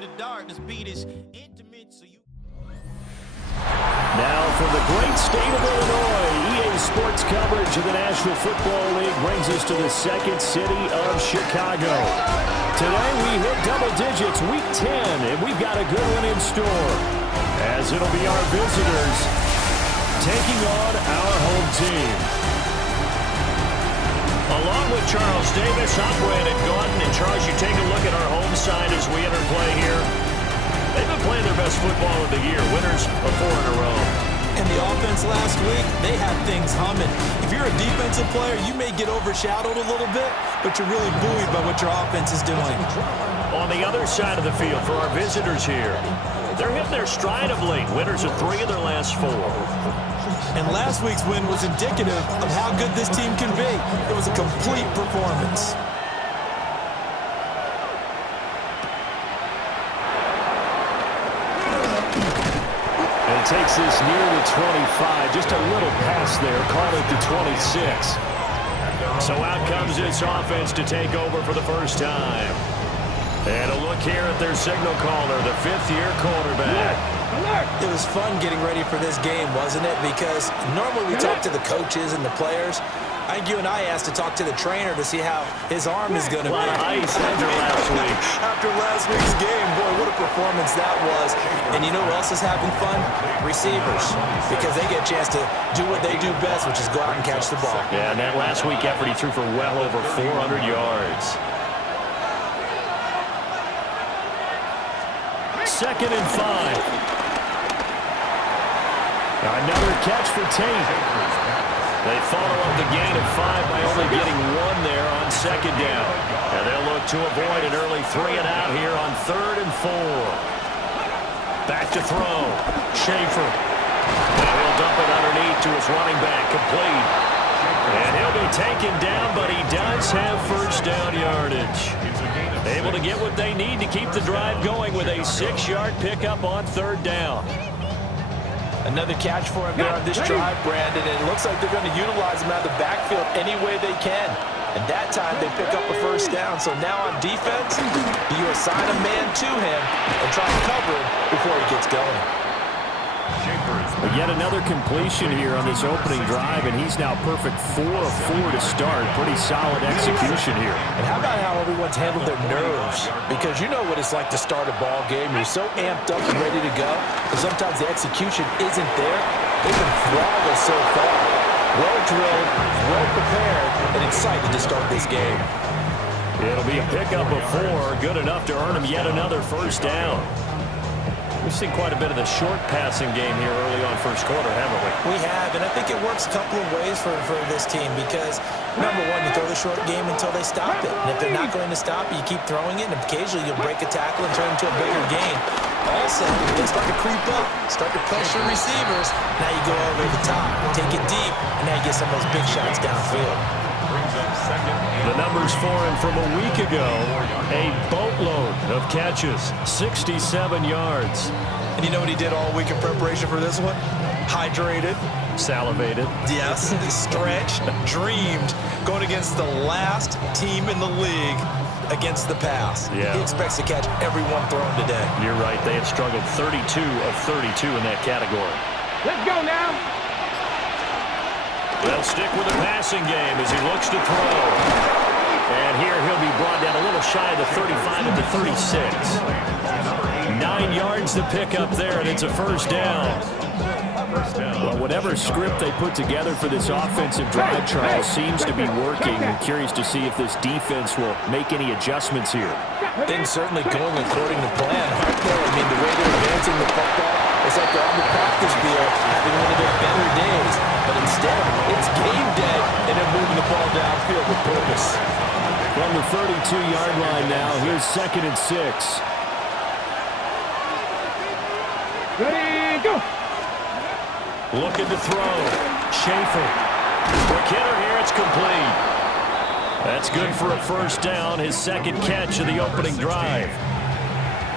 in the dark. This beat is intimate, so you... Now from the great state of Illinois, EA Sports coverage of the National Football League brings us to the second city of Chicago. Today we hit double digits, week 10, and we've got a good one in store, as it'll be our visitors taking on our home team. Along with Charles Davis, I'm Brandon Gordon, and Charles, you take a look at our home side as we enter play here. They've been playing their best football of the year, winners of 4 in a row. And the offense last week, they had things humming. If you're a defensive player, you may get overshadowed a little bit, but you're really buoyed by what your offense is doing. On the other side of the field for our visitors here, they're hitting their stride of late, winners of 3 of their last 4. And last week's win was indicative of how good this team can be. It was a complete performance. And it takes this near the 25, just a little pass there, call it the 26. So out comes this offense to take over for the first time. And a look here at their signal caller, the 5th-year quarterback. It was fun getting ready for this game, wasn't it? Because normally we talk to the coaches and the players. I think you and I asked to talk to the trainer to see how his arm is going to be. A lot of ice after last week. After last week's game, boy, what a performance that was. And you know who else is having fun? Receivers. Because they get a chance to do what they do best, which is go out and catch the ball. Yeah, and that last week effort, he threw for well over 400 yards. 2nd and 5. Another catch for Tate. They follow up the gain of 5 by only getting 1 there on 2nd down. And they'll look to avoid an early 3-and-out here on 3rd and 4. Back to throw. Schaefer. And he'll dump it underneath to his running back. Complete. And he'll be taken down, but he does have first down yardage. Able to get what they need to keep the drive going with a 6-yard pickup on 3rd down. Another catch for him there on this drive, Brandon, and it looks like they're going to utilize him out of the backfield any way they can. And that time they pick up a first down. So now on defense, you assign a man to him and try to cover him before he gets going. But yet another completion here on this opening drive, and he's now perfect 4 of 4 to start. Pretty solid execution here. And how about how everyone's handled their nerves? Because you know what it's like to start a ball game. You're so amped up and ready to go, but sometimes the execution isn't there. They've been flawless so far. Well drilled, well prepared, and excited to start this game. It'll be a pickup of 4, good enough to earn him yet another first down. We've seen quite a bit of the short passing game here early on first quarter, haven't we? We have, and I think it works a couple of ways for this team because, number one, you throw the short game until they stop it. And if they're not going to stop it, you keep throwing it, and occasionally you'll break a tackle and turn it into a bigger gain. Also, they start to creep up, start to pressure receivers. Now you go over the top, take it deep, and now you get some of those big shots downfield. The numbers for him from a week ago, a boatload of catches, 67 yards. And you know what he did all week in preparation for this one? Hydrated. Salivated. Yes, stretched, dreamed, going against the last team in the league against the pass. Yeah. He expects to catch every one thrown today. You're right. They have struggled 32 of 32 in that category. Let's go now. They'll stick with the passing game as he looks to throw. And here he'll be brought down a little shy of the 35 at the 36. 9 yards to pick up there, and it's a first down. Well, whatever script they put together for this offensive drive, Charles, seems to be working. I'm curious to see if this defense will make any adjustments here. Things certainly going according to plan, aren't they? I mean, the way they're advancing the football, it's like they're on the practice field having one of their better days. But instead, it's game day, and they're moving the ball downfield with purpose. From the 32-yard line now, here's 2nd and 6. Ready, go. Looking to throw. Schaefer. Quick hitter here, it's complete. That's good for a first down, his 2nd catch of the opening drive.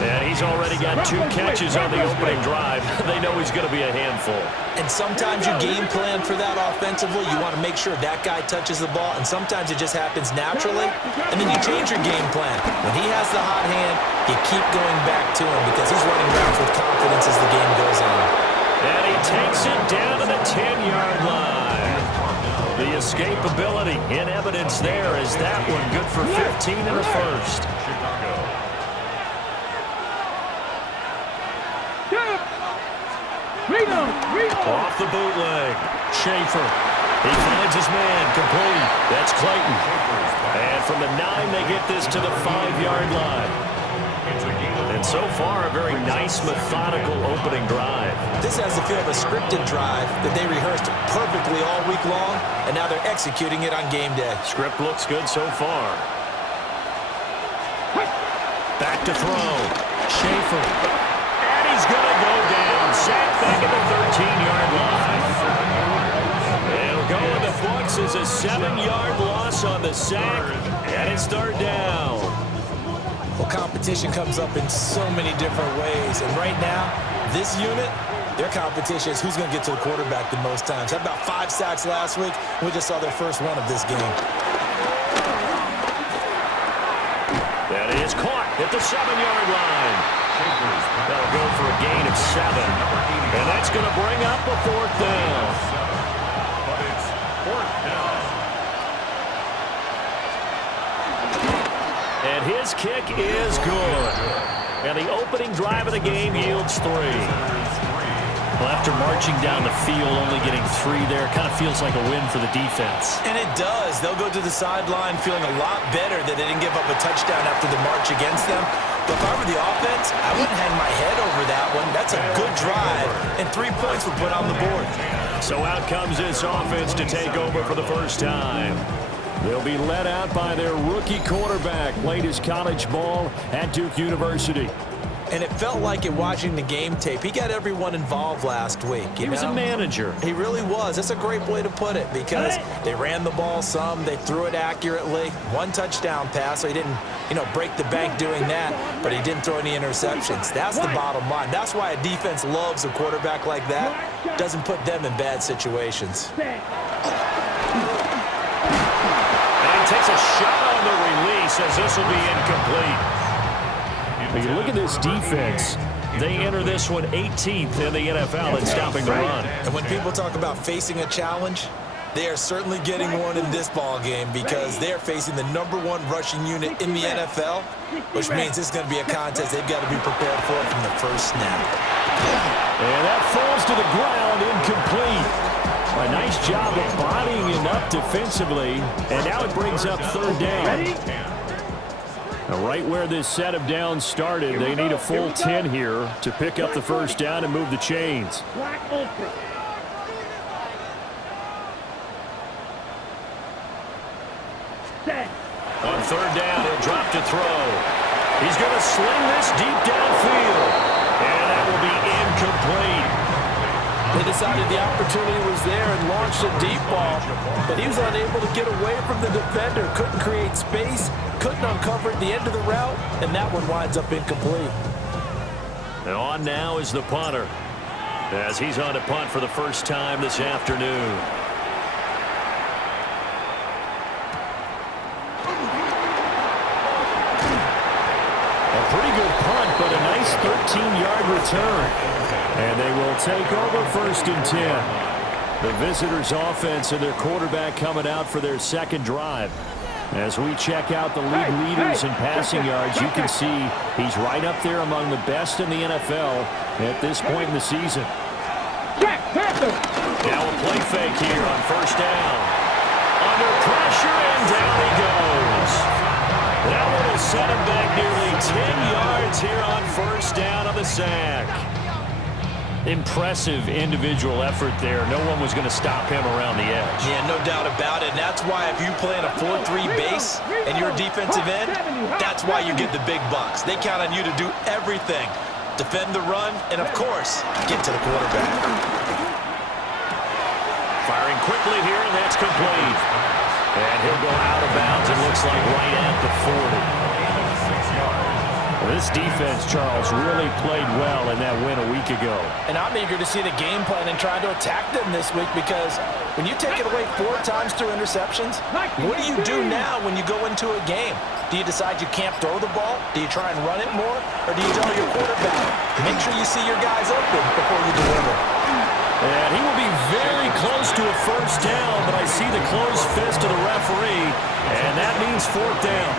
And he's already got 2 catches on the opening drive. They know he's going to be a handful. And sometimes you game plan for that offensively. You want to make sure that guy touches the ball, and sometimes it just happens naturally, and then you change your game plan. When he has the hot hand, you keep going back to him because he's running routes with confidence as the game goes on. And he takes it down to the 10-yard line. The escapability in evidence there is that one good for 15 in the first. Off the bootleg. Schaefer. He finds his man. Complete. That's Clayton. And from the 9, they get this to the 5-yard line. And so far, a very nice, methodical opening drive. This has the feel of a scripted drive that they rehearsed perfectly all week long, and now they're executing it on game day. Script looks good so far. Back to throw. Schaefer. And he's going to go down. Sacked back at the 13-yard line. It'll go in the books as a 7-yard loss on the sack, and it's 3rd down. Well, competition comes up in so many different ways, and right now, this unit, their competition is who's going to get to the quarterback the most times. Had about 5 sacks last week. We just saw their first one of this game. That is caught at the 7-yard line. That'll go for a gain of 7. And that's going to bring up a 4th down. But it's 4th down. And his kick is good. And the opening drive of the game yields 3. Well, after marching down the field, only getting 3 there, kind of feels like a win for the defense. And it does. They'll go to the sideline feeling a lot better that they didn't give up a touchdown after the march against them. But if I were the offense, I wouldn't hang my head over that one. That's a good drive, and 3 points were put on the board. So out comes this offense to take over for the first time. They'll be led out by their rookie quarterback, played his college ball at Duke University. And it felt like it watching the game tape. He got everyone involved last week. He was a manager. He really was. That's a great way to put it because they ran the ball some. They threw it accurately. 1 touchdown pass, so he didn't, break the bank doing that, but he didn't throw any interceptions. That's the bottom line. That's why a defense loves a quarterback like that. Doesn't put them in bad situations. And he takes a shot on the release as this will be incomplete. When you look at this defense, they enter this one 18th in the NFL in stopping the run. And when people talk about facing a challenge, they are certainly getting one in this ball game because they're facing the #1 rushing unit in the NFL, which means this is going to be a contest they've got to be prepared for from the first snap. And that falls to the ground, incomplete. A nice job of bodying it up defensively, and now it brings up 3rd down. Now, right where this set of downs started, they need a full 10 here to pick up the first down and move the chains. On 3rd down, he'll drop to throw. He's going to sling this deep downfield, and that will be incomplete. They decided the opportunity was there and launched a deep ball, but he was unable to get away from the defender, couldn't create space, couldn't uncover at the end of the route, and that one winds up incomplete. And on now is the punter, as he's on to punt for the first time this afternoon. A pretty good punt, but a nice 13-yard return. And they will take over 1st and 10. The visitors' offense and their quarterback coming out for their 2nd drive. As we check out the league leaders in passing yards, you can see he's right up there among the best in the NFL at this point in the season. Now a play fake here on 1st down. Under pressure, and down he goes. That one will set him back nearly 10 yards here on 1st down on the sack. Impressive individual effort there. No one was going to stop him around the edge. Yeah, no doubt about it. And that's why if you play in a 4-3 base and you're a defensive end, that's why you get the big bucks. They count on you to do everything. Defend the run, and of course, get to the quarterback. Firing quickly here, and that's complete. And he'll go out of bounds, it looks like right at the 40. This defense, Charles, really played well in that win a week ago. And I'm eager to see the game plan and try to attack them this week, because when you take it away 4 times through interceptions, what do you do now when you go into a game? Do you decide you can't throw the ball? Do you try and run it more? Or do you tell your quarterback, make sure you see your guys open before you deliver? And he will be very close to a first down, but I see the closed fist of the referee, and that means 4th down.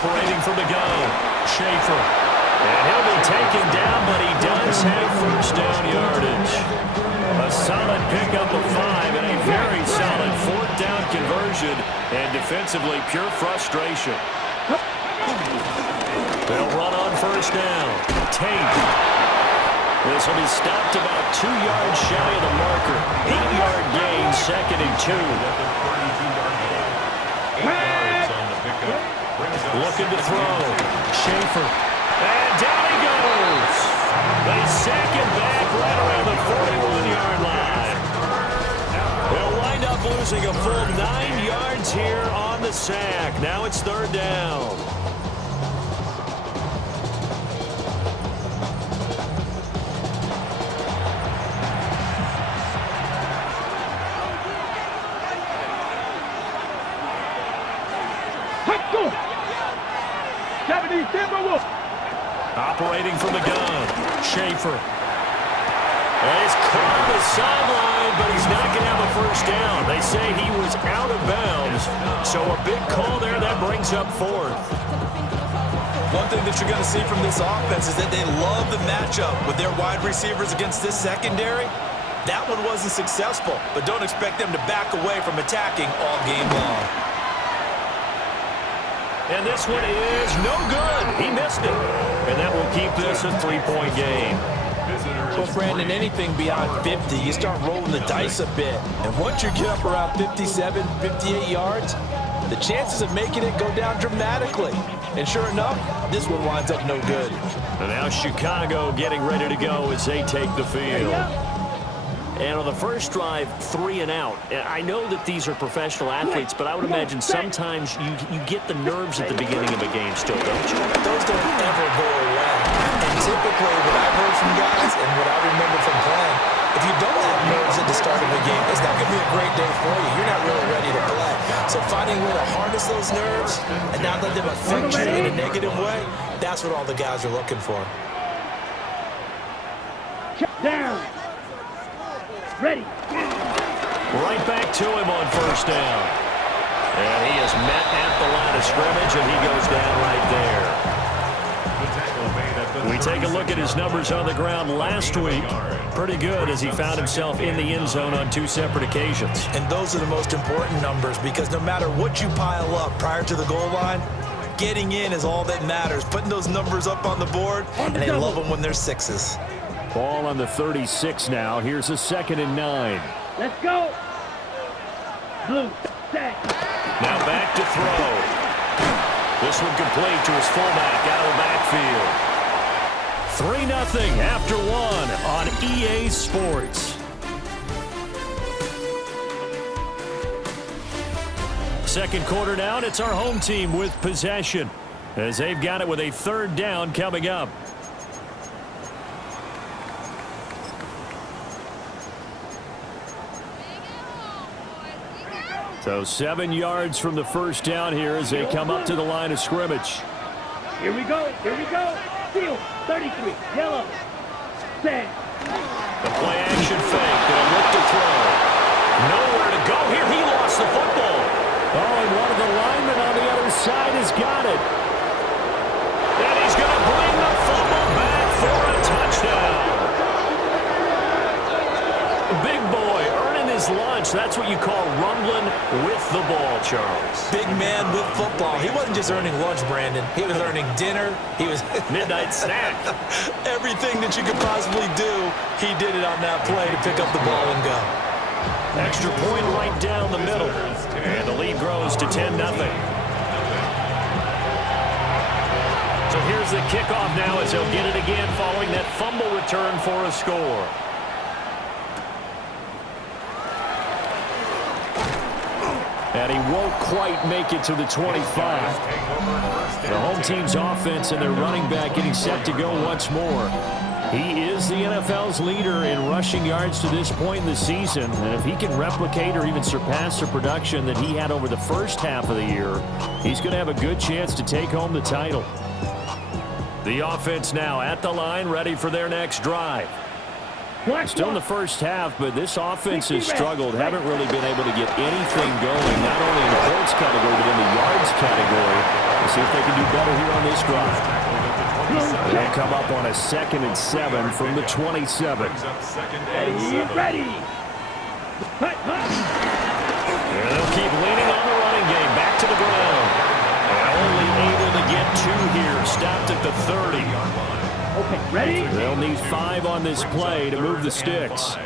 Operating from the gun, Schaefer. And he'll be taken down, but he does have first down yardage. A solid pickup of 5 and a very solid 4th down conversion, and defensively pure frustration. They'll run on first down. Tate. This will be stopped about 2 yards shy of the marker. 8-yard gain, 2nd and 2. Looking to throw. Schaefer. And down he goes. They sack him back right around the 41-yard line. They'll wind up losing a full 9 yards here on the sack. Now it's 3rd down. Operating from the gun, Schaefer. And he's caught on the sideline, but he's not going to have a first down. They say he was out of bounds, so a big call there. That brings up 4th. One thing that you're going to see from this offense is that they love the matchup with their wide receivers against this secondary. That one wasn't successful, but don't expect them to back away from attacking all game long. And this one is no good. He missed it. And that will keep this a 3-point game. Well, Brandon, anything beyond 50, you start rolling the dice a bit. And once you get up around 57, 58 yards, the chances of making it go down dramatically. And sure enough, this one winds up no good. And now Chicago getting ready to go as they take the field. And on the first drive, 3 and out. I know that these are professional athletes, but I would imagine sometimes you get the nerves at the beginning of a game still, don't you? Those don't ever go away. And typically what I've heard from guys and what I remember from playing, if you don't have nerves at the start of a game, it's not going to be a great day for you. You're not really ready to play. So finding a way to harness those nerves and not let them affect you in a negative way, that's what all the guys are looking for. Down. Ready. Right back to him on first down. And he is met at the line of scrimmage, and he goes down right there. We take a look at his numbers on the ground last week. Pretty good as he found himself in the end zone on 2 separate occasions. And those are the most important numbers, because no matter what you pile up prior to the goal line, getting in is all that matters. Putting those numbers up on the board, and they love them when they're 6s. Ball on the 36 now. Here's a 2nd and 9. Let's go. Blue. Set. Now back to throw. This one complete to his fullback out of the backfield. 3-0 after 1 on EA Sports. Second quarter down. It's our home team with possession as they've got it with a 3rd down coming up. So 7 yards from the first down here as they come up to the line of scrimmage. Here we go. Here we go. Field 33. Yellow. Set. The play action fake. They'll look to throw. Nowhere to go here. He lost the football. Oh, and one of the linemen on the other side has got it. And he's going to bring the football back for a touchdown. Big boy earning his lunch. That's what you call rumbling with the ball, Charles. Big man with football. He wasn't just earning lunch, Brandon. He was earning dinner. He was midnight snack. Everything that you could possibly do, he did it on that play to pick up the ball and go. Extra point right down the middle. And the lead grows to 10-0. So here's the kickoff now as he'll get it again following that fumble return for a score. And he won't quite make it to the 25. The home team's offense and their running back getting set to go once more. He is the NFL's leader in rushing yards to this point in the season. And if he can replicate or even surpass the production that he had over the first half of the year, he's going to have a good chance to take home the title. The offense now at the line, ready for their next drive. Still in the first half, but this offense has struggled. Haven't really been able to get anything going, not only in the points category, but in the yards category. We'll see if they can do better here on this drive. They'll come up on a 2nd and 7 from the 27. Ready. And they'll keep leaning on the running game. Back to the ground. And only able to get 2 here. Stopped at the 30. Okay, ready? They'll need 5 on this play to move the sticks.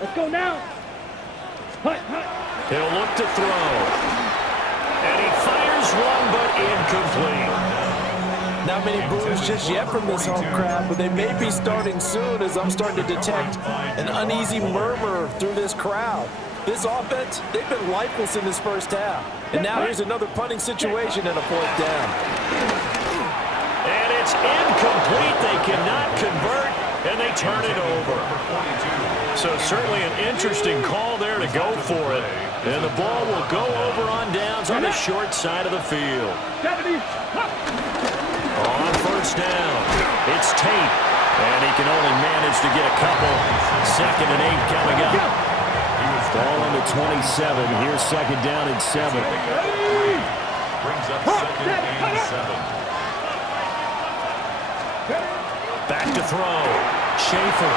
Let's go now. He'll look to throw. And he fires one, but incomplete. Not many boos just yet from this home crowd, but they may be starting soon as I'm starting to detect an uneasy murmur through this crowd. This offense, they've been lifeless in this first half. And now here's another punting situation and a 4th down. And it's incomplete. They cannot convert, and they turn it over. So certainly an interesting call there to go for it. And the ball will go over on downs on the short side of the field. On 1st down, it's Tate. And he can only manage to get a couple. 2nd and 8 coming up. Ball on the 27. Here's 2nd down and 7. Brings up 2nd and 7. Back to throw. Schaefer.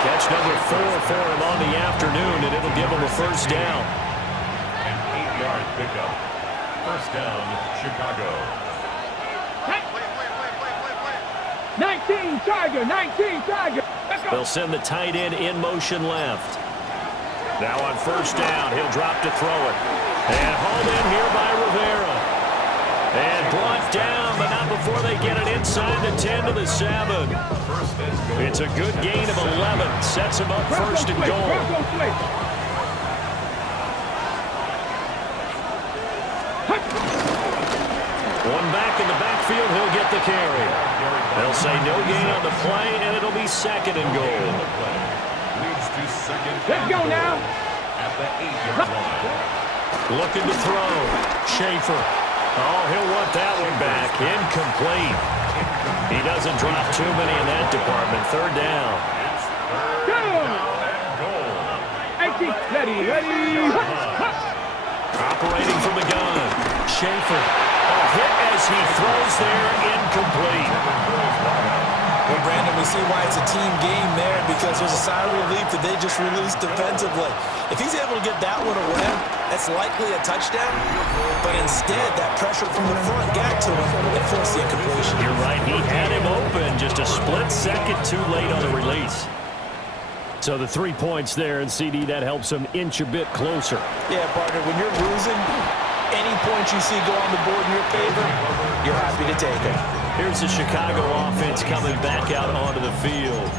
Catch number 4 for him on the afternoon, and it'll give him a 1st down. An 8-yard pickup. 1st down, Chicago. 19 Charger, 19 Charger. They'll send the tight end in motion left. Now on 1st down, he'll drop to throw it. And hauled in here by Rivera. And brought down, but not before they get it inside the 10 to the 7. It's a good gain of 11. Sets him up 1st and goal. One back in the backfield, he'll get the carry. They'll say no gain on the play, and it'll be 2nd and goal. Leads to 2nd. Let's go now. At the 8-yard line. Looking to throw. Schaefer. Oh, he'll want that one back. Incomplete. He doesn't drop too many in that department. 3rd down. It's 3rd down and goal. 18, ready. Operating from the gun. Schaefer. A hit as he throws there. Incomplete. Well, Brandon, we see why it's a team game there, because there's a sigh of relief that they just released defensively. If he's able to get that one away, that's likely a touchdown. But instead, that pressure from the front got to him and forced the incompletion. You're right. He had him open. Just a split second too late on the release. So the 3 points there, and CD, that helps him inch a bit closer. Yeah, partner, when you're losing, any points you see go on the board in your favor, you're happy to take it. Here's the Chicago offense coming back out onto the field.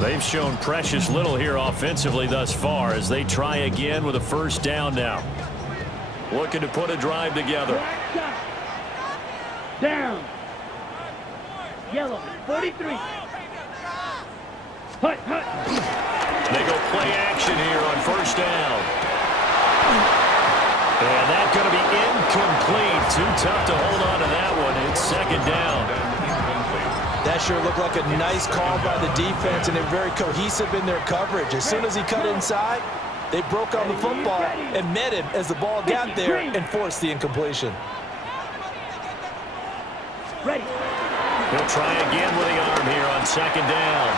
They've shown precious little here offensively thus far as they try again with a 1st down now. Looking to put a drive together. Down. Yellow, 43. Hut. They go play action here on 1st down. And that's going to be incomplete. Too tough to hold on to that one. It's 2nd down. That sure looked like a nice call by the defense, and they're very cohesive in their coverage. As soon as he cut inside, they broke on the football and met him as the ball got there and forced the incompletion. Ready. He'll try again with the arm here on 2nd down.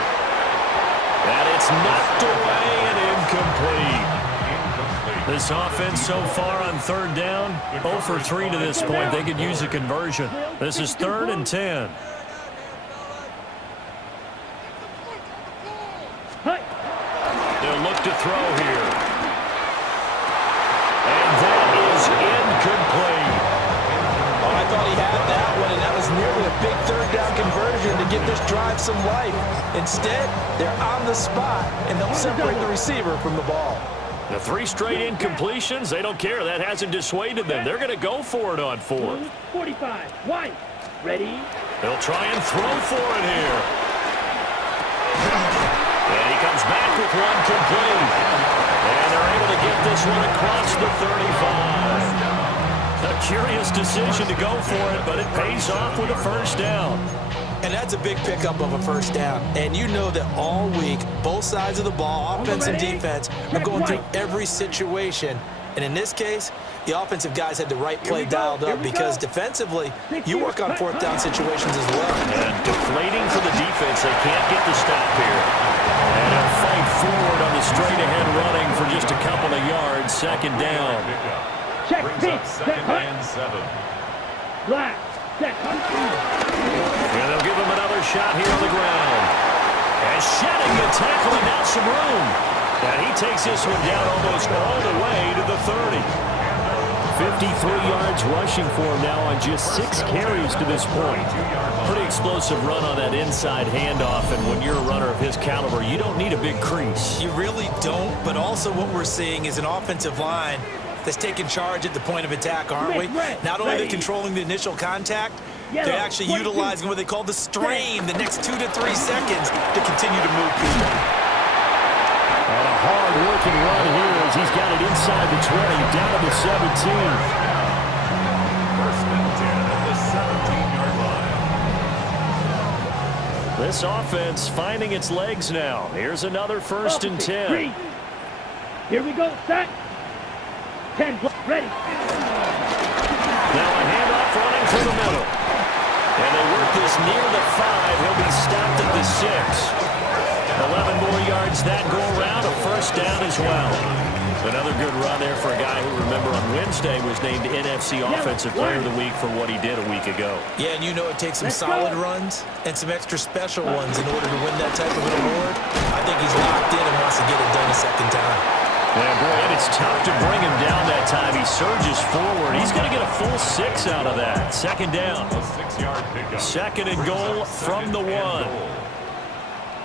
And it's knocked away and incomplete. This offense so far on 3rd down, 0 for 3 to this point. They could use a conversion. This is 3rd and 10. They'll look to throw here. And that is incomplete. Oh, I thought he had that one, and that was nearly a big 3rd down conversion to give this drive some life. Instead, they're on the spot and help separate the receiver from the ball. The 3 straight incompletions, they don't care. That hasn't dissuaded them. They're going to go for it on 4th. 45. White. Ready? They'll try and throw for it here. And he comes back with one complete. And they're able to get this one across the 35. A curious decision to go for it, but it pays off with a first down. And that's a big pickup of a first down. And you know that all week, both sides of the ball, offense and defense, are going through every situation. And in this case, the offensive guys had the right play dialed up because defensively, you work on 4th down situations as well. And deflating for the defense. They can't get the stop here. And a fight forward on the straight-ahead running for just a couple of yards. 2nd down. Check Brings up 2nd and 7. Black. Set. And they'll give him another shot here on the ground. And shedding the tackle and now some room. And he takes this one down almost all the way to the 30. 53 yards rushing for him now on just 6 carries to this point. Pretty explosive run on that inside handoff, and when you're a runner of his caliber, you don't need a big crease. You really don't, but also what we're seeing is an offensive line that's taking charge at the point of attack, aren't we? Not only are they controlling the initial contact, they're actually utilizing what they call the strain, the next 2 to 3 seconds to continue to move people. And a hard-working run here as he's got it inside the 20, down to the 17. 1st and 10 at the 17-yard line. This offense finding its legs now. Here's another 1st and 10. Here we go. Set. 10. Ready. Now a handoff running through the middle. And they work this near the 5. He'll be stopped at the 6. 11 more yards that go around, a first down as well. Another good run there for a guy who, remember, on Wednesday was named NFC Offensive Player of the Week for what he did a week ago. Yeah, and you know it takes some solid runs and some extra special ones in order to win that type of an award. I think he's locked in and wants to get it done a second time. Yeah, boy, and it's tough to bring him down that time. He surges forward. He's going to get a full 6 out of that. 2nd down. A 6-yard pickup. 2nd and goal from the 1.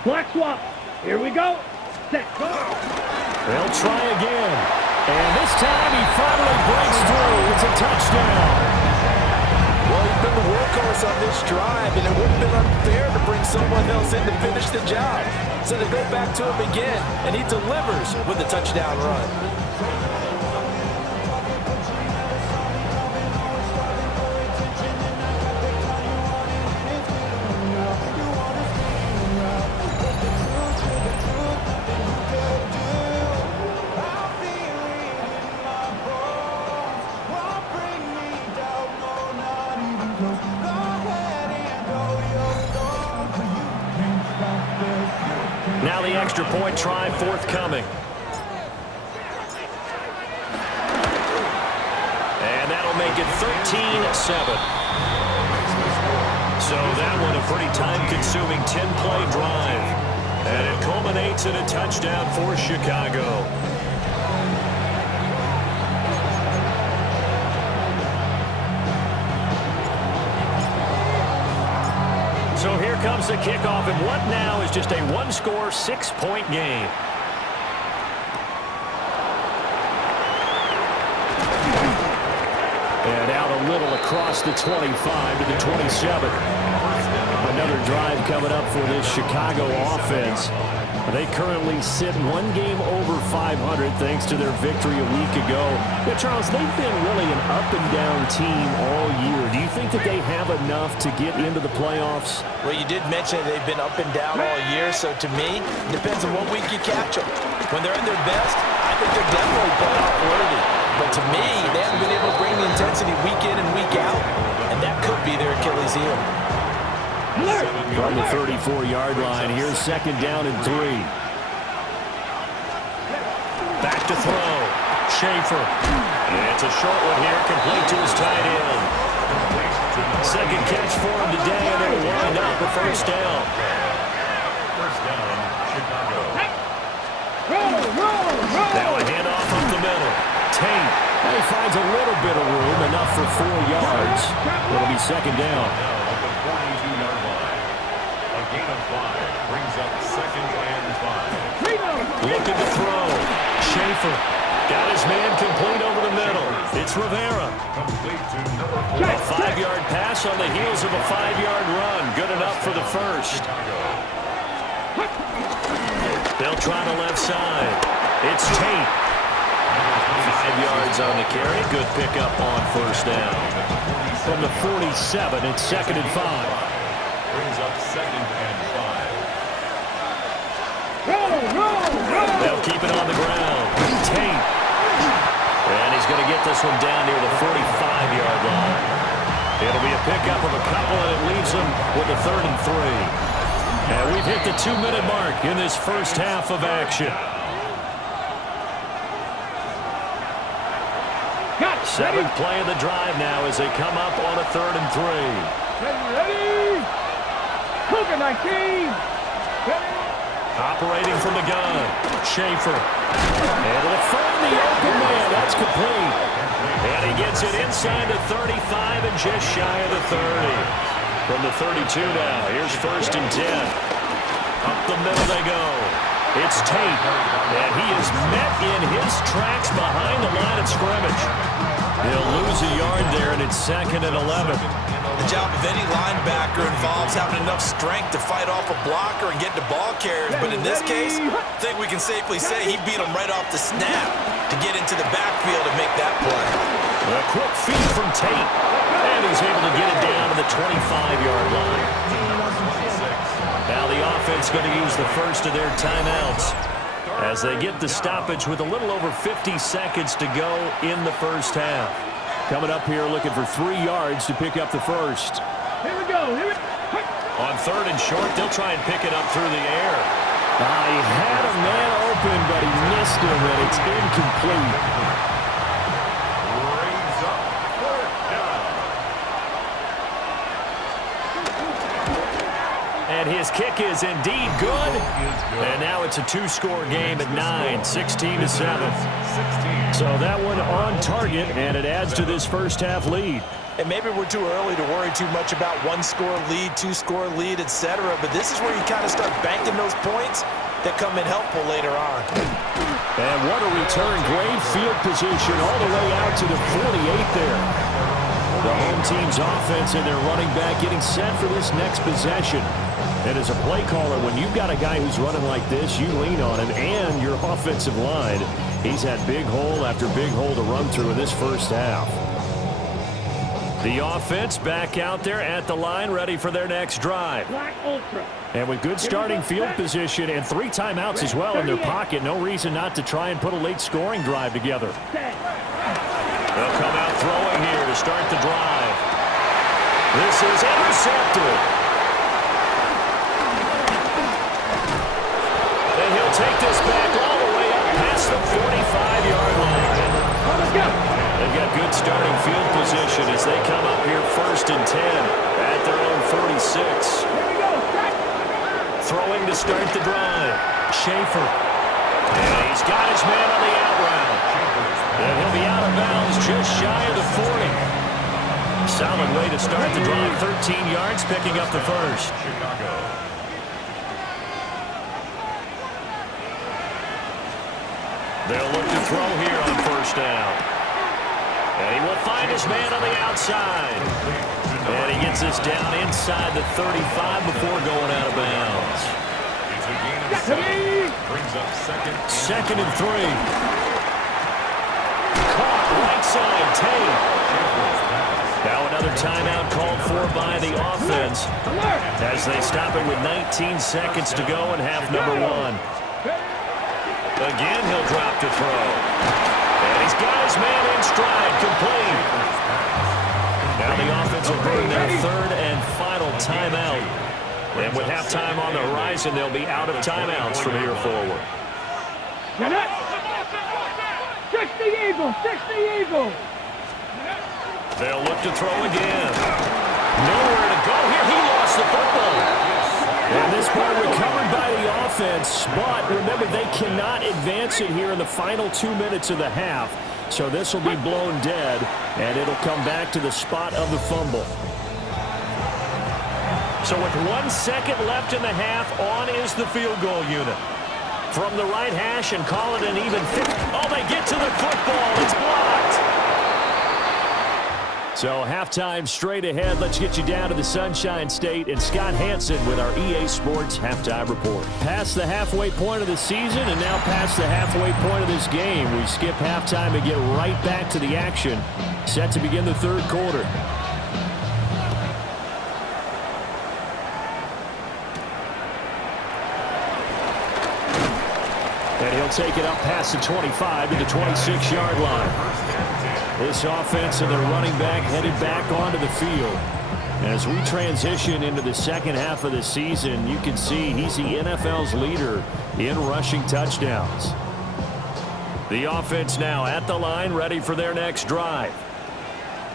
Black swap. Here we go. Set. Go. They'll try again. And this time he finally breaks through. It's a touchdown. Well, he's been the workhorse on this drive, and it would have been unfair to bring someone else in to finish the job. So they go back to him again, and he delivers with a touchdown run. Now the extra point try forthcoming. And that'll make it 13-7. So that one a pretty time-consuming 10-play drive. And it culminates in a touchdown for Chicago. So here comes the kickoff, and what now is just a one-score, 6-point game. And out a little across the 25 to the 27. Another drive coming up for this Chicago offense. They currently sit one game over 500 thanks to their victory a week ago. Yeah, Charles, they've been really an up-and-down team all year. Do you think that they have enough to get into the playoffs? Well, you did mention they've been up and down all year, so to me, it depends on what week you catch them. When they're at their best, I think they're definitely playoff worthy. But to me, they haven't been able to bring the intensity week in and week out, and that could be their Achilles heel. From the 34-yard line, here's 2nd down and 3. Back to throw. Schaefer. It's a short one here, complete to his tight end. Second catch for him today, and it'll wind up a first down. First down, Chicago. Now a handoff up the middle. Tate. And he finds a little bit of room, enough for 4 yards. It'll be 2nd down. Now at the 42-yard line. A gain of 5 brings up 2nd and 5. Looking to throw. Schaefer. Got his man complete over the middle. It's Rivera. Complete to number 4. A 5-yard pass on the heels of a 5-yard run. Good enough for the first. They'll try the left side. It's Tate. 5 yards on the carry. Good pickup on first down. From the 47, it's 2nd and 5. Brings up 2nd and 5. They'll keep it on the ground. Tate. And he's going to get this one down near the 45-yard line. It'll be a pickup of a couple, and it leaves them with a 3rd and 3. And we've hit the 2-minute mark in this first half of action. 7th play of the drive now as they come up on a 3rd and 3. Ready? Cougar 19. Operating from the gun, Schaefer. And it'll find the open man. That's complete. And he gets it inside the 35 and just shy of the 30. From the 32 now, here's 1st and 10. Up the middle they go. It's Tate. And he is met in his tracks behind the line of scrimmage. He'll lose a yard there, and it's 2nd and 11. The job of any linebacker involves having enough strength to fight off a blocker and get to ball carriers. But in this case, I think we can safely say he beat him right off the snap to get into the backfield and make that play. A quick feed from Tate. And he's able to get it down to the 25-yard line. Now the offense going to use the first of their timeouts as they get the stoppage with a little over 50 seconds to go in the first half. Coming up here looking for 3 yards to pick up the first. Here we go. On 3rd and short, they'll try and pick it up through the air. He had a man open, but he missed him, and it's incomplete. Brings up 4th down. And his kick is indeed good. And now it's a 2-score game at 9, 16-7. So that one on target, and it adds to this first half lead. And maybe we're too early to worry too much about 1-score lead, 2-score lead, etc. But this is where you kind of start banking those points that come in helpful later on. And what a return. Great field position all the way out to the 48 there. The home team's offense and their running back getting set for this next possession. And as a play caller, when you've got a guy who's running like this, you lean on him and your offensive line. He's had big hole after big hole to run through in this first half. The offense back out there at the line, ready for their next drive. Black Ultra. And with good starting field position and 3 timeouts as well in their pocket, no reason not to try and put a late scoring drive together. They'll come out throwing here to start the drive. This is intercepted. And he'll take this back all the way up past the 45-yard line. They've got good starting field position as they come up here 1st and 10 at their own 46. Throwing to start the drive. Schaefer. And he's got his man on the out route. And he'll be out of bounds just shy of the 40. Solid way to start the drive. 13 yards, picking up the first. Chicago. They'll look to throw here on first down. And he will find his man on the outside. And he gets this down inside the 35 before going out of bounds. It's a gain of 7. Brings up 2nd and 3. Caught right side, Tate. Now another timeout called for by the offense as they stop it with 19 seconds to go in half number 1. Again, he'll drop to throw. And he's got his man in stride, complete. Now the offense will bring their 3rd and final timeout. And with halftime on the horizon, they'll be out of timeouts from here forward. 60 Eagles, 60 Eagles. They'll look to throw again. Nowhere to go here. He lost the football. And this ball recovered by the offense, but remember, they cannot advance it here in the final 2 minutes of the half. So this will be blown dead, and it'll come back to the spot of the fumble. So with 1 second left in the half, on is the field goal unit. from the right hash and call it an even 50. Oh, they get to the football. It's blocked. So halftime straight ahead. Let's get you down to the Sunshine State and Scott Hansen with our EA Sports halftime report. Past the halfway point of the season and now past the halfway point of this game. We skip halftime and get right back to the action. Set to begin the third quarter. And he'll take it up past the 25 to the 26-yard line. This offense and their running back headed back onto the field. As we transition into the second half of the season, you can see he's the NFL's leader in rushing touchdowns. The offense now at the line, ready for their next drive.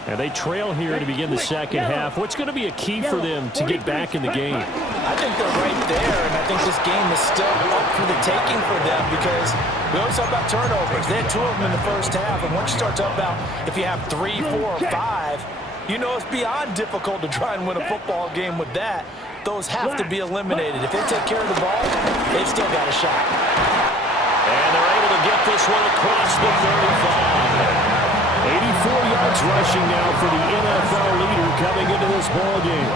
And they trail here to begin the second half. What's going to be a key for them to get back in the game? I think they're right there, and I think this game is still up for the taking for them because we always talk about turnovers. They had 2 of them in the first half, and once you start talking about if you have 3, 4, or 5, you know it's beyond difficult to try and win a football game with that. Those have to be eliminated. If they take care of the ball, they've still got a shot. And they're able to get this one across the 35. 84 yards rushing now for the NFL leader coming into this ball game.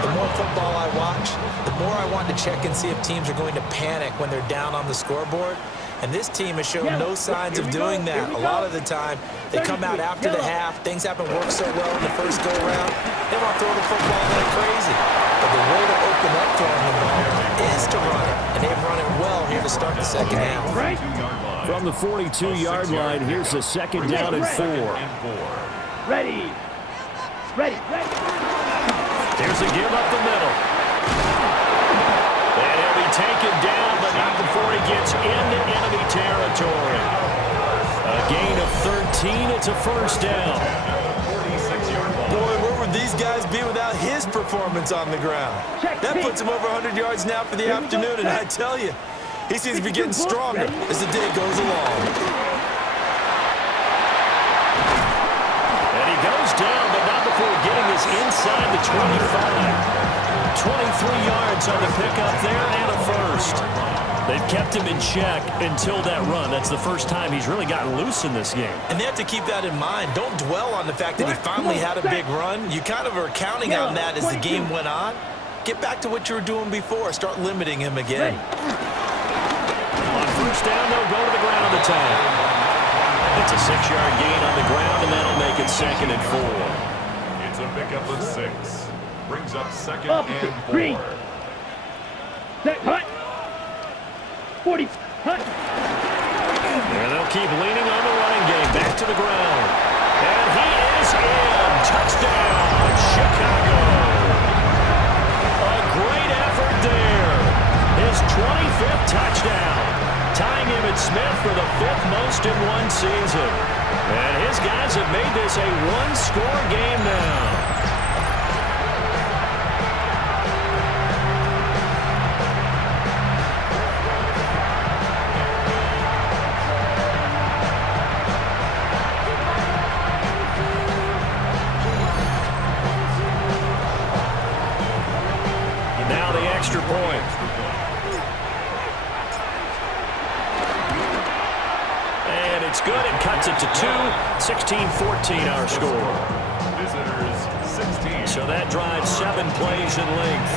The more football I watch, the more I want to check and see if teams are going to panic when they're down on the scoreboard. And this team has shown no signs of doing that. A lot of the time, they come out after the half. Things haven't worked so well in the first go-around. They want to throw the football like crazy. But the way to open up throwing the ball is to run it. And they've run it well here to start the second half. From the 42-yard line, here's the second down and 4. Ready. There's a give up the middle. And he'll be taken down, but not before he gets into enemy territory. A gain of 13. It's a first down. Boy, where would these guys be without his performance on the ground? That puts him over 100 yards now for the afternoon, and I tell you, he seems to be getting stronger as the day goes along. And he goes down, but not before getting this inside the 25. 23 yards on the pickup there and a first. They've kept him in check until that run. That's the first time he's really gotten loose in this game. And they have to keep that in mind. Don't dwell on the fact that he finally had a big run. You kind of are counting on that as the game went on. Get back to what you were doing before. Start limiting him again. On first down, they'll go to the ground the time. It's a 6-yard gain on the ground, and that'll make it 2nd and 4. It's a pickup of 6. Brings up 2nd and 4. Set, hut. 40, hut. And they'll keep leaning on the running game. Back to the ground. And he is in. Touchdown, Chicago. A great effort there. His 25th touchdown. Tying Emmitt Smith for the 5th most in one season. And his guys have made this a one-score game now. Now the extra point. And it's good. It cuts it to 2. 16-14 our score. Visitors 16. So that drives 7 plays in length.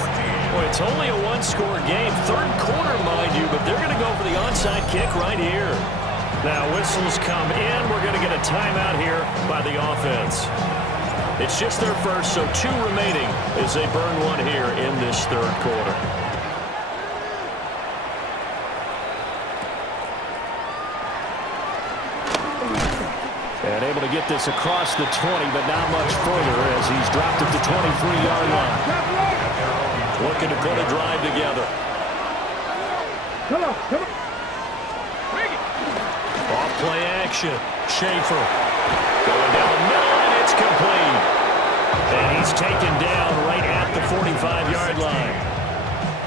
Boy, it's only a one-score game. Third quarter, mind you, but they're going to go for the onside kick right here. Now whistles come in. We're going to get a timeout here by the offense. It's just their first, so 2 remaining as they burn one here in this third quarter. And able to get this across the 20, but not much further as he's dropped at the 23-yard line. Looking to put a drive together. Come on. Off play action. Schaefer going down the middle, and it's complete. And he's taken down right at the 45-yard line.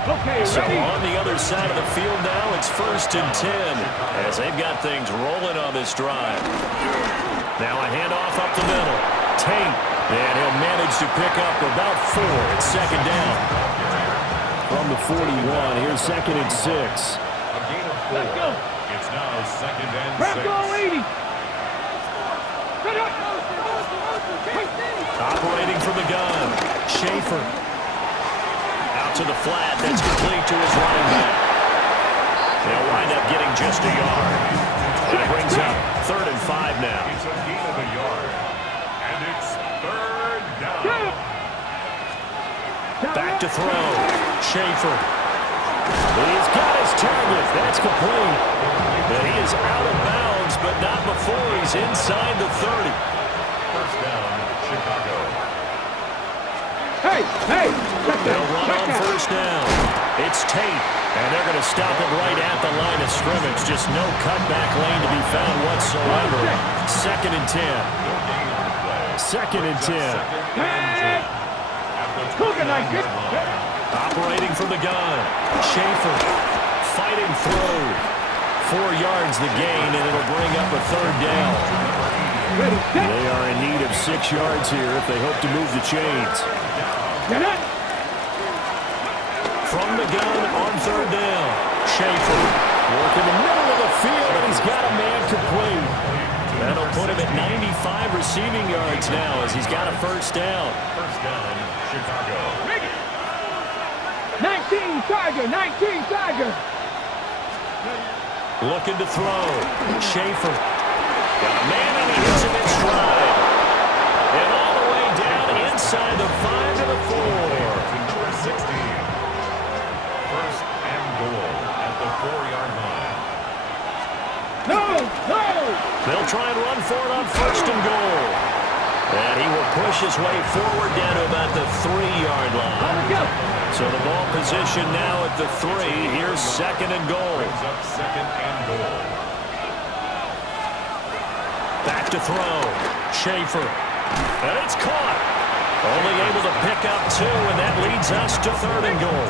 Okay, So ready. on the other side of the field now, it's 1st and 10 as they've got things rolling on this drive. Now a handoff up the middle. Tate, and he'll manage to pick up about 4. It's 2nd down. from the 41. Here's 2nd and 6. A gain of 4. Let's go. It's now 2nd and 6. Grab goal 80. Operating from the gun. Schaefer. Out to the flat. That's complete to his running back. They'll wind up getting just a yard. And it brings up 3rd and 5 now. It's a gain of a yard. And it's 3rd down. Back to throw. Schaefer. He's got his target. That's complete. And he is out of bounds, but not before he's inside the 30. First down, Chicago. Hey, hey. They'll run on first down. It's Tate, and they're going to stop it right at the line of scrimmage. Just no cutback lane to be found whatsoever. 2nd and 10. No gain on the play. 2nd and 10. Hey. Cooking like this. Operating from the gun. Schaefer fighting through. 4 yards the gain, and it'll bring up a 3rd down. Ready, set. They are in need of 6 yards here if they hope to move the chains. Get up. From the gun on 3rd down. Schaefer working the middle of the field, and he's got a man complete. That'll put him at 95 receiving yards now as he's got a first down. First down, Chicago. 19 Charger, 19 Charger. Looking to throw. Schaefer. Got a man, and he hits him in stride. And all the way down inside the 5 to the 4. To number 16. First and goal at the 4-yard line. No, no. They'll try and run for it on 1st and goal. And he will push his way forward down to about the 3-yard line. Let it go. So the ball position now at the 3. Here's 2nd and goal. Brings up 2nd and goal. Back to throw. Schaefer. And it's caught. Only able to pick up 2, and that leads us to 3rd and goal.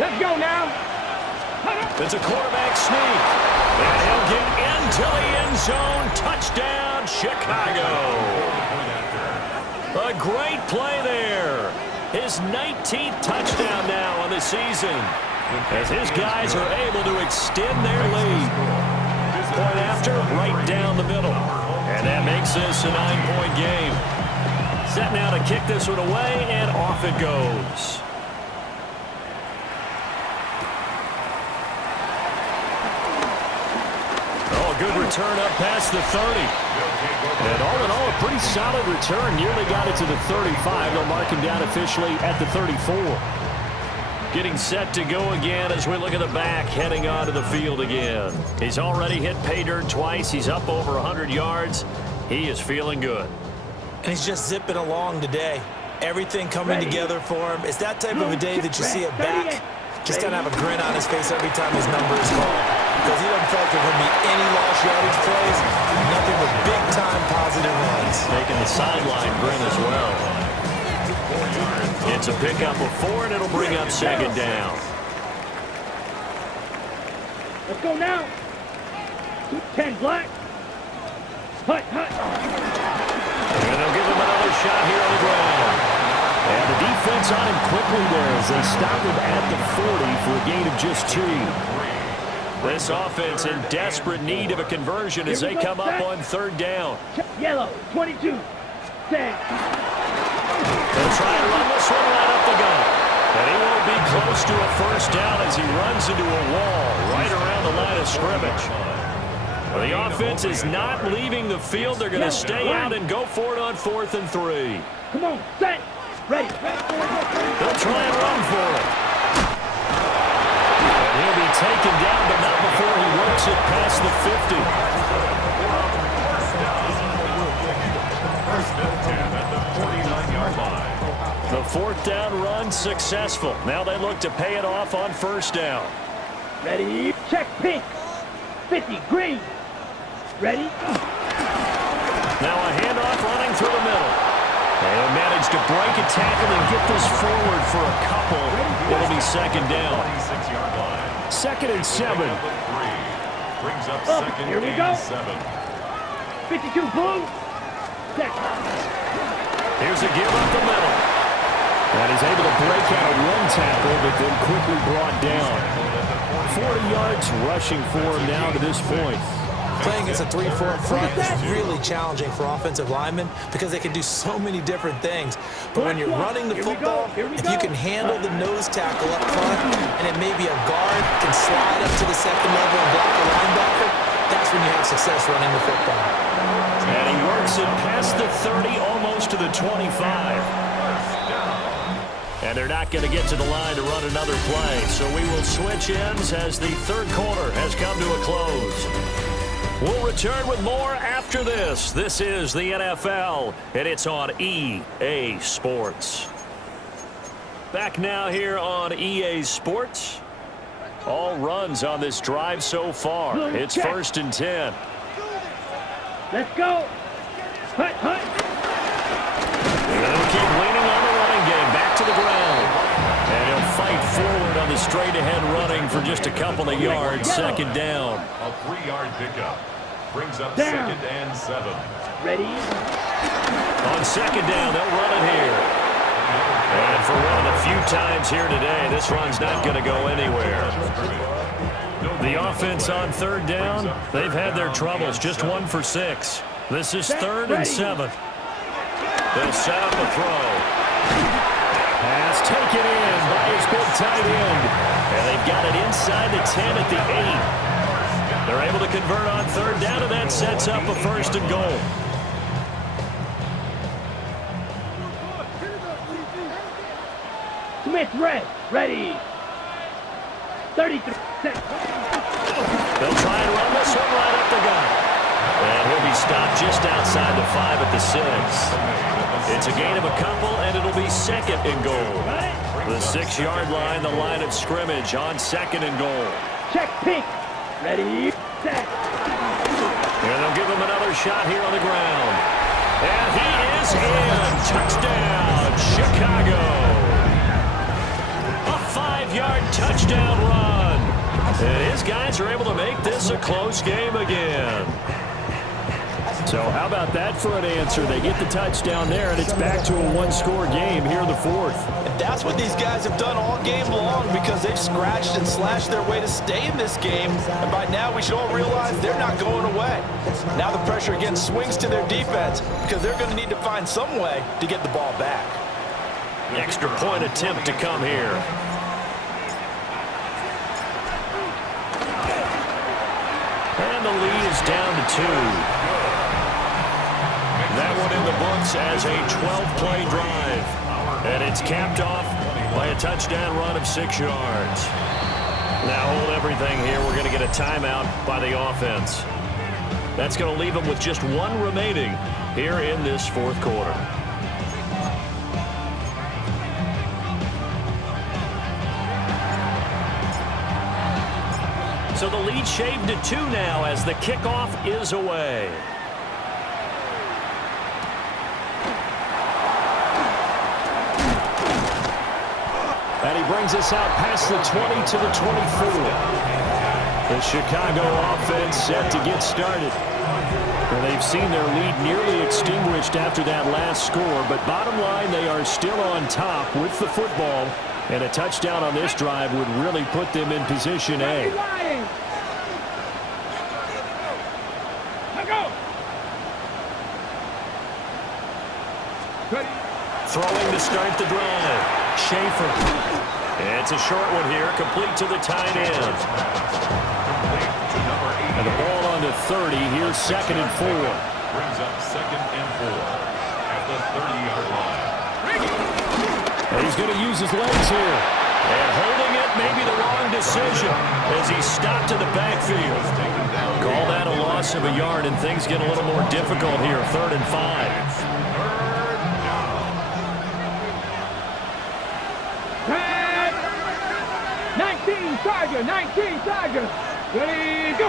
Let's go now. It's a quarterback sneak. And he'll get into the end zone. Touchdown, Chicago. A great play there. His 19th touchdown now on the season, as his guys are able to extend their lead. Point after, right down the middle. And that makes this a 9-point game. Set now to kick this one away, and off it goes. Oh, good return up past the 30. And all in all, a pretty solid return. Nearly got it to the 35. They'll mark him down officially at the 34. Getting set to go again as we look at the back, heading onto the field again. He's already hit pay dirt twice. He's up over 100 yards. He is feeling good. And he's just zipping along today. Everything coming together for him. It's that type of a day that you see a back just kind of have a grin on his face every time his number is called. Because he doesn't feel like there are going to be any lost yardage plays. Nothing but big-time positive runs. Making the sideline grin as well. It's a pickup of 4, and it'll bring up 2nd down. Let's go now. 10 black. Hut, hut. And they'll give him another shot here on the ground. And the defense on him quickly there as they stop him at the 40 for a gain of just 2. This offense in desperate need of a conversion as they come up on 3rd down. Yellow, 22. Set. They'll try and run this one right up the gut. And he won't be close to a first down as he runs into a wall right around the line of scrimmage. Well, the offense is not leaving the field. They're going to stay out and go for it on 4th and 3. Come on, set. Ready. They'll try and run for it. And he'll be taken down, but not before he works it past the 50. First and 10 at the 49-yard line. The 4th down run successful. Now they look to pay it off on 1st down. Ready. Check pink. 50 green. Ready. Now a handoff running through the middle. They'll manage to break a tackle and get this forward for a couple. It'll be 2nd down. 26-yard line. 2nd and 7. Brings up Up, 2nd here we and go. 7. 52 blue. Set. Here's a give up the middle. And he's able to break out of one tackle, but then quickly brought down. 40 yards rushing for him now to this point. Playing against a 3-4 front is really challenging for offensive linemen because they can do so many different things. But when you're running the football, if you can handle the nose tackle up front, and it may be a guard can slide up to the second level and block a linebacker, that's when you have success running the football. And he works it past the 30, almost to the 25. And they're not going to get to the line to run another play. So we will switch ends as the third quarter has come to a close. We'll return with more after this. This is the NFL, and it's on EA Sports. Back now here on EA Sports. All runs on this drive so far. It's 1st and 10. Let's go. Hut, hut. They'll keep leaning on the running game. Back to the ground. And he'll fight forward on the straight-ahead running for just a couple of yards. Second down. A 3-yard pickup. Brings up 2nd and 7. Ready? On second down, they'll run it here. And for one of the few times here today, this run's not going to go anywhere. The offense on third down, they've had their troubles. Just 1 for 6. This is 3rd and 7. They'll set up a throw. Pass taken in by his big tight end. And they've got it inside the 10 at the 8. They're able to convert on third down, and that sets up a 1st and goal. Smith, ready. 33. They'll try and run this one right up the gut. And he'll be stopped just outside the 5 at the 6. It's a gain of a couple, and it'll be 2nd and goal. The 6-yard line, the line of scrimmage on 2nd and goal. Check pink. Ready, set. And they'll give him another shot here on the ground. And he is in. Touchdown, Chicago. A 5-yard touchdown run. And his guys are able to make this a close game again. So how about that for an answer? They get the touchdown there, and it's back to a 1-score game here in the 4th. And that's what these guys have done all game long because they've scratched and slashed their way to stay in this game. And by now, we should all realize they're not going away. Now the pressure again swings to their defense because they're going to need to find some way to get the ball back. Extra point attempt to come here. And the lead is down to 2. That one in the books as a 12-play drive. And it's capped off by a touchdown run of 6 yards. Now hold everything here. We're going to get a timeout by the offense. That's going to leave them with just 1 remaining here in this 4th quarter. So the lead shaved to 2 now as the kickoff is away. And he brings us out past the 20 to the 24. The Chicago offense set to get started. And they've seen their lead nearly extinguished after that last score. But bottom line, they are still on top with the football. And a touchdown on this drive would really put them in position A. Throwing to start the drive. Schaefer. It's a short one here, complete to the tight end. And the ball on to 30. Here's 2nd and 4. Brings up 2nd and 4 at the 30-yard line. And he's going to use his legs here. And holding it may be the wrong decision as he stopped in the backfield. Call that a loss of a yard, and things get a little more difficult here. 3rd and 5. 19 Tiger. Ready, go.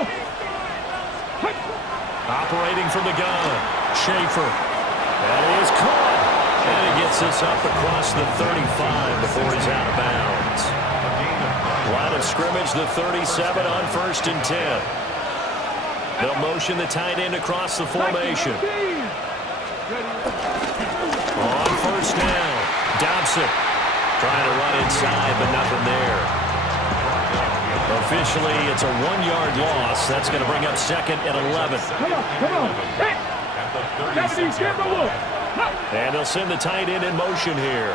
Operating from the gun. Schaefer. That is caught. And he gets this up across the 35 before he's out of bounds. Line of scrimmage, the 37 on 1st and 10. They'll motion the tight end across the formation. On Dobson trying to run inside, but nothing there. Officially, it's a 1-yard loss. That's going to bring up 2nd and 11. Come on. Hey! 70, give the look. And they'll send the tight end in motion here.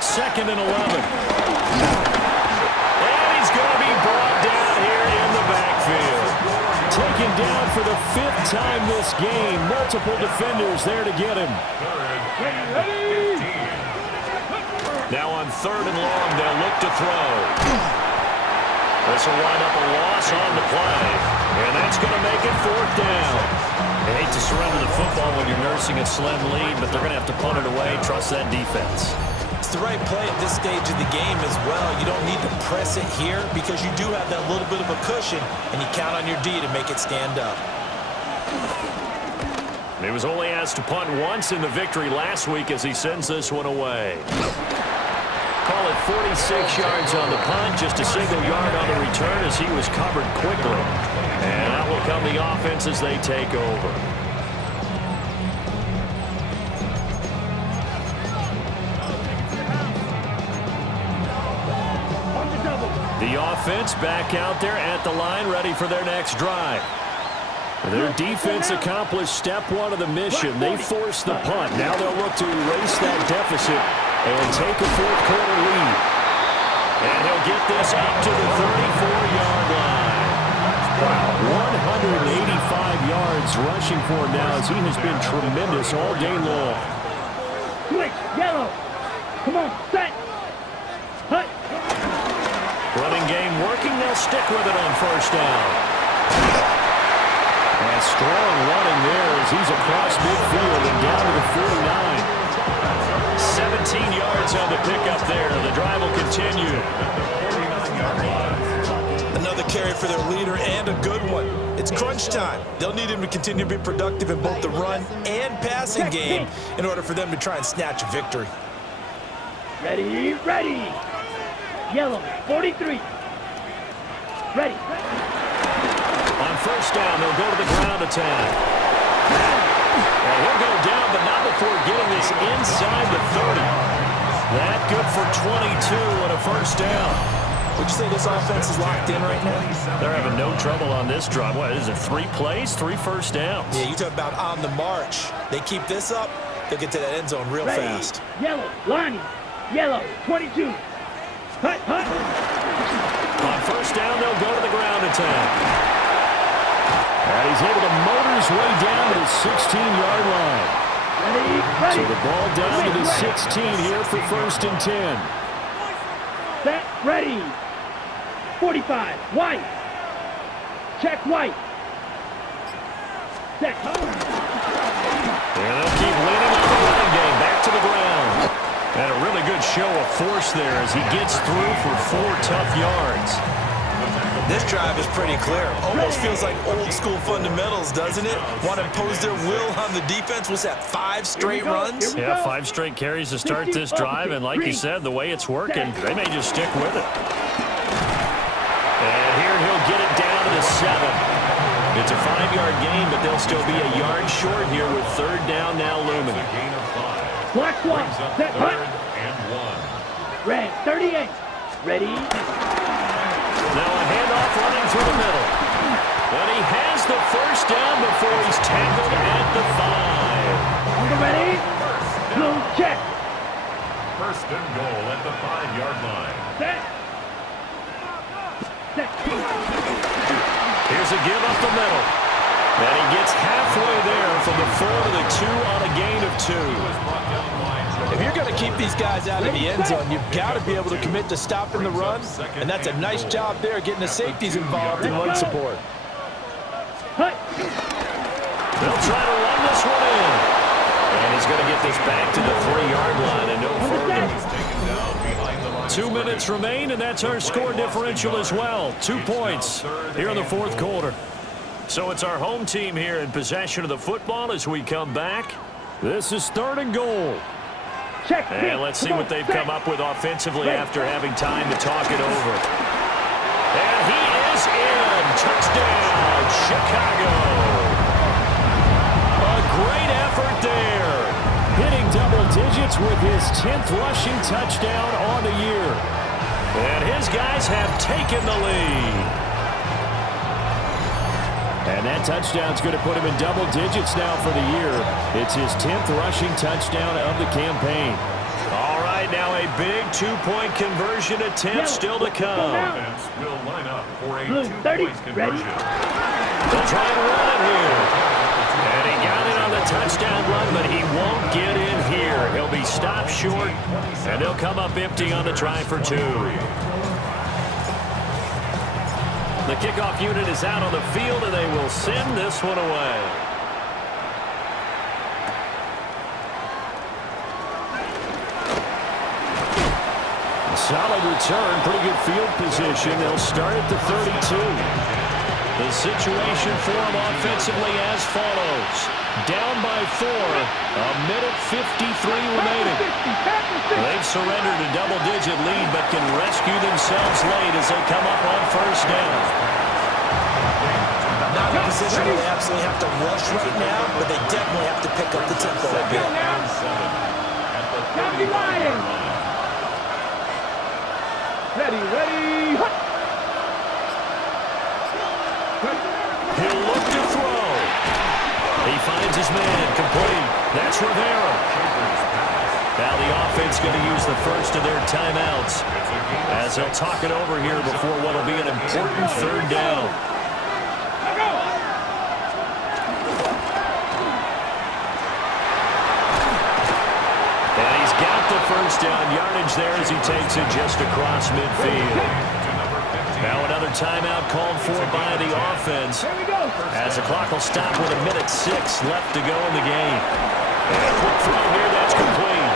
2nd and 11. And he's going to be brought down here in the backfield. Taken down for the 5th time this game. Multiple defenders there to get him. Now on 3rd and long, they'll look to throw. This will wind up a loss on the play. And that's going to make it 4th down. They hate to surrender the football when you're nursing a slim lead, but they're going to have to punt it away. Trust that defense. It's the right play at this stage of the game as well. You don't need to press it here because you do have that little bit of a cushion, and you count on your D to make it stand up. He was only asked to punt once in the victory last week as he sends this one away. Call it 46 yards on the punt, just a single yard on the return as he was covered quickly. And out will come the offense as they take over. The offense back out there at the line, ready for their next drive. Their defense accomplished step 1 of the mission. They forced the punt. Now they'll look to erase that deficit and take a 4th quarter lead. And he'll get this up to the 34-yard line. Wow, 185 yards rushing for him now as he has been tremendous all day long. Switch, yellow. Come on, set. Hut. Running game working. They'll stick with it on 1st down. And strong running there as he's across midfield and down to the 49. 17 yards on the pickup there. The drive will continue. Another carry for their leader and a good one. It's crunch time. They'll need him to continue to be productive in both the run and passing game in order for them to try and snatch a victory. Ready. Yellow, 43. Ready. On 1st down, they'll go to the ground attack. And he'll go down, but not before getting this inside the 30. That good for 22 and a 1st down. Would you say this offense is locked in right now? They're having no trouble on this drive. What is it, 3 plays, 3 first downs? Yeah, you talk about on the march. They keep this up, they'll get to that end zone real fast. Yellow, Lonnie. Yellow, 22. Hut. On 1st down, they'll go to the ground attack. And he's able to motor his way down to the 16-yard line. Ready. So the ball down to the 16 here for 1st and 10. Set, ready. 45, White. Check White. Set. And they'll keep leaning on the running game. Back to the ground. And a really good show of force there as he gets through for 4 tough yards. This drive is pretty clear. Almost feels like old school fundamentals, doesn't it? Want to impose their will on the defense. Was that 5 straight runs? Yeah, 5 straight carries to start this drive. And like you said, the way it's working, they may just stick with it. And here he'll get it down to the 7. It's a 5-yard gain, but they'll still be a yard short here with 3rd down now looming. Black one. Set, hut. Red, 38. Ready. Now a handoff running through the middle. And he has the 1st down before he's tackled at the 5. On the ready. Blue check. 1st and goal at the 5-yard line. Set. Here's a give up the middle. And he gets halfway there from the 4 to the 2 on a gain of 2. If you're going to keep these guys out of the end zone, you've got to be able to commit to stopping the run, and that's a nice job there getting the safeties involved in run support. They'll try to run this one in. And he's going to get this back to the 3-yard line and no further. 2 minutes remain, and that's our score differential as well. 2 points here in the 4th quarter. So it's our home team here in possession of the football as we come back. This is 3rd and goal. And let's see what they've come up with offensively after having time to talk it over. And he is in. Touchdown, Chicago. A great effort there. Hitting double digits digits with his 10th rushing touchdown on the year. And his guys have taken the lead. And that touchdown's going to put him in double digits now for the year. It's his 10th rushing touchdown of the campaign. All right, now a big two-point conversion attempt still to come. Offense will line up for a Blue, 30, two-point conversion. They'll try and run it here. And he got it on the touchdown run, but he won't get in here. He'll be stopped short, and they'll come up empty on the try for two. The kickoff unit is out on the field, and they will send this one away. Solid return, pretty good field position. They'll start at the 32. The situation for them offensively as follows. Down by 4, a minute 53 remaining. They've surrendered a double-digit lead, but can rescue themselves late as they come up on first down. Not in a position where they absolutely have to rush right now, but they definitely have to pick up the tempo a bit. Ready, ready. He'll look to throw. He finds his man, complete. That's Rivera. Now the offense going to use the first of their timeouts as they'll talk it over here before what will be an important third down. And he's got the first down yardage there as he takes it just across midfield. Now another timeout called for by the offense as the clock will stop with a minute 6 left to go in the game. And a quick throw here, that's complete.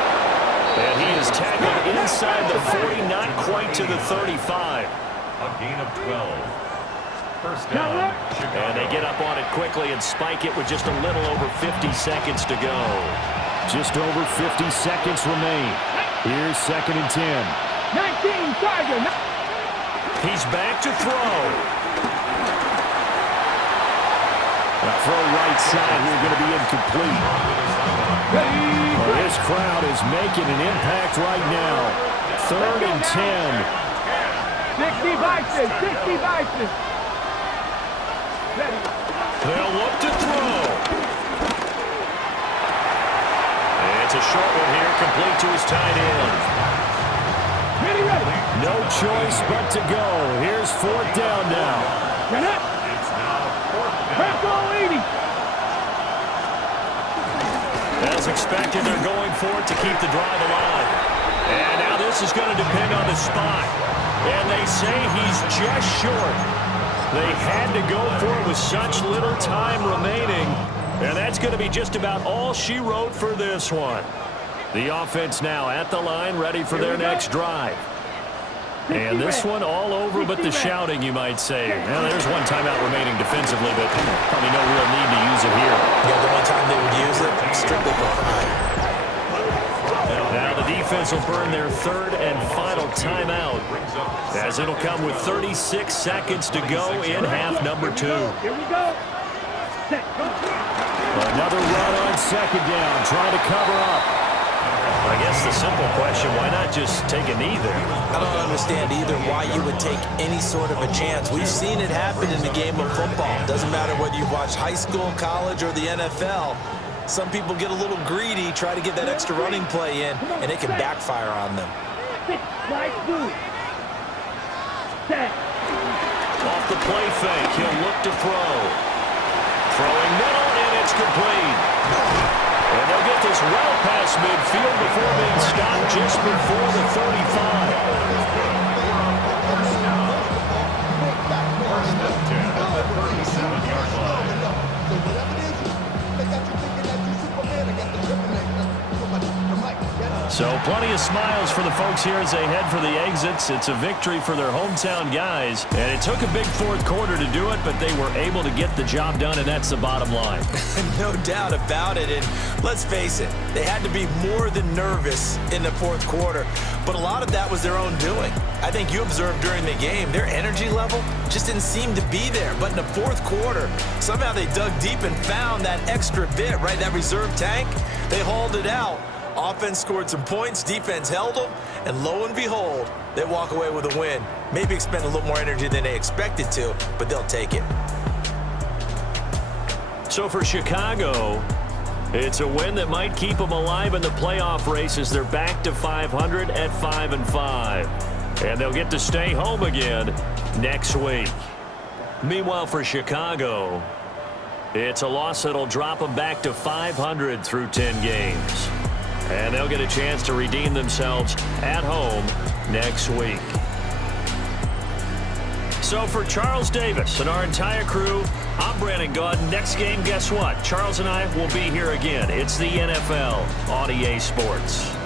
And he is tackled inside the 40, not quite to the 35. A gain of 12. First down, Chicago. And they get up on it quickly and spike it with just a little over 50 seconds to go. Just over 50 seconds remain. Here's 2nd and 10. 19, Tiger. He's back to throw. A throw right side here going to be incomplete. Well, this crowd is making an impact right now. 3rd and 10. 60 Bison, 60 Bison. Ready. They'll look to throw. It's a short one here, complete to his tight end. Ready, ready. No choice but to go. Here's 4th down now. Turn up. It's now 4th down. Franco 80. As expected, they're going for it to keep the drive alive. And now this is going to depend on the spot. And they say he's just short. They had to go for it with such little time remaining. And that's going to be just about all she wrote for this one. The offense now at the line, ready for their next drive. And this one all over but the shouting, you might say. Now, there's one timeout remaining defensively, but probably no real need to use it here. Yeah, the one time they would use it, strictly for pride. Now the defense will burn their 3rd and final timeout as it'll come with 36 seconds to go in half number 2. Here we go. Set. Another run on 2nd down, trying to cover up. I guess the simple question, why not just take a knee there? I don't understand either why you would take any sort of a chance. We've seen it happen in the game of football. Doesn't matter whether you watch high school, college, or the NFL. Some people get a little greedy, try to get that extra running play in, and it can backfire on them. Right through. Set. Off the play fake, he'll look to throw. Throwing middle, and it's complete. And they'll get this well past midfield before being stopped just before the 35. First and 10 at the 37-yard line. So plenty of smiles for the folks here as they head for the exits. It's a victory for their hometown guys. And it took a big 4th quarter to do it, but they were able to get the job done, and that's the bottom line. No doubt about it. And let's face it, they had to be more than nervous in the 4th quarter. But a lot of that was their own doing. I think you observed during the game, their energy level just didn't seem to be there. But in the 4th quarter, somehow they dug deep and found that extra bit, right? That reserve tank. They hauled it out Offense scored some points, defense held them, and lo and behold, they walk away with a win. Maybe expend a little more energy than they expected to, but they'll take it. So for Chicago, it's a win that might keep them alive in the playoff race as they're back to 500 at 5-5. And they'll get to stay home again next week. Meanwhile, for Chicago, it's a loss that'll drop them back to 500 through 10 games. And they'll get a chance to redeem themselves at home next week. So for Charles Davis and our entire crew, I'm Brandon Gaudin. Next game, guess what? Charles and I will be here again. It's the NFL on EA Sports.